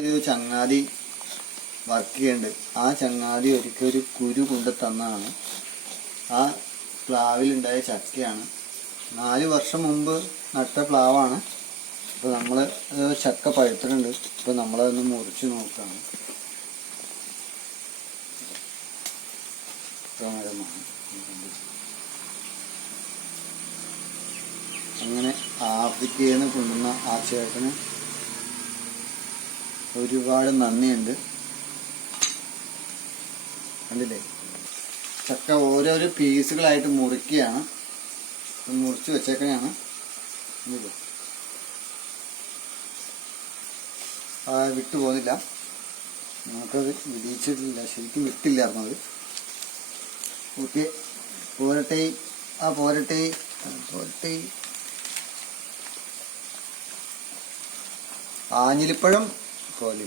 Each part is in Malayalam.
ഒരു ചങ്ങാതി വർക്ക് ചെയ്യുന്നുണ്ട് ആ ചങ്ങാതി ഒരിക്കൽ ഒരു കുരു കൊണ്ട് തന്നാണ്. ആ പ്ലാവിലുണ്ടായ ചക്കയാണ്. നാല് വർഷം മുമ്പ് നട്ട പ്ലാവാണ്. അപ്പോൾ നമ്മൾ ചക്ക പഴുത്തിട്ടുണ്ട്. ഇപ്പോൾ നമ്മളതൊന്ന് മുറിച്ച് നോക്കുകയാണ് അങ്ങനെ ആഫ്രിക്കയിൽ നിന്ന് കൊണ്ടുവന്ന ആ ചേട്ടന് ഒരുപാട് നന്ദിയുണ്ട്. കണ്ടില്ലേ? ചക്ക ഓരോരോ പീസുകളായിട്ട് മുറിക്കുകയാണ്. മുറിച്ച് വെച്ചേക്കണെയാണ്. വിട്ടു പോകുന്നില്ല നമുക്കത് വിധിച്ചിട്ടില്ല ശരിക്കും വിട്ടില്ലായിരുന്നു അത്. ഓക്കെ. പോരട്ടെ. ആ പോരട്ടെ. പോരട്ടെ. ആഞ്ഞിലിപ്പഴം പോലെ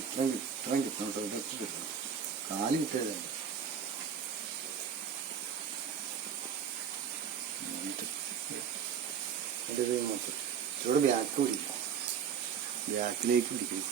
ഇത്രയും ഇത്രയും കിട്ടണം കേട്ടോ ഇതൊക്കെ കിട്ടണം കാൽ കിട്ടിയതല്ല എന്നിട്ട് നോക്ക് ഇച്ചിരൂടെ ബാക്ക് പിടിക്കും ബാക്കിലേക്ക് പിടിക്കും